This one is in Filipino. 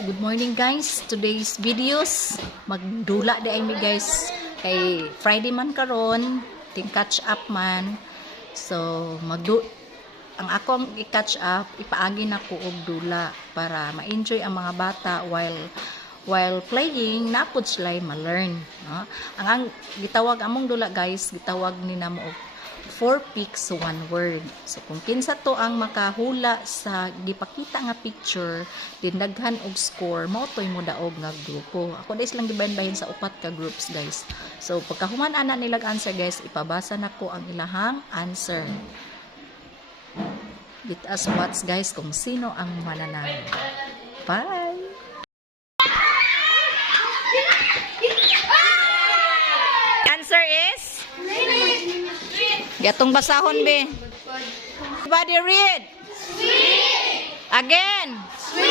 So good morning guys. Today's videos magdula di ay mi guys. Kay Friday man karon, ting catch up man. So ang akong i-catch up, ipaagi na ko og dula para ma-enjoy ang mga bata while playing, napod sila ma-learn, no? Ang gitawag among dula guys, gitawag ni namo og 4 pics 1 word. So kung kinsa to ang makahula sa gipakita nga picture, daghan og score, mao toy mo daog nga grupo. Ako dais lang gibahin sa upat ka groups guys. So pagkahuman ana nilag answer guys, ipabasa nako ang ilahang answer. Let us watch guys kung sino ang mananalo. Bye! Answer is? Gatong basahon be. Everybody read. Sweet. Again. Sweet.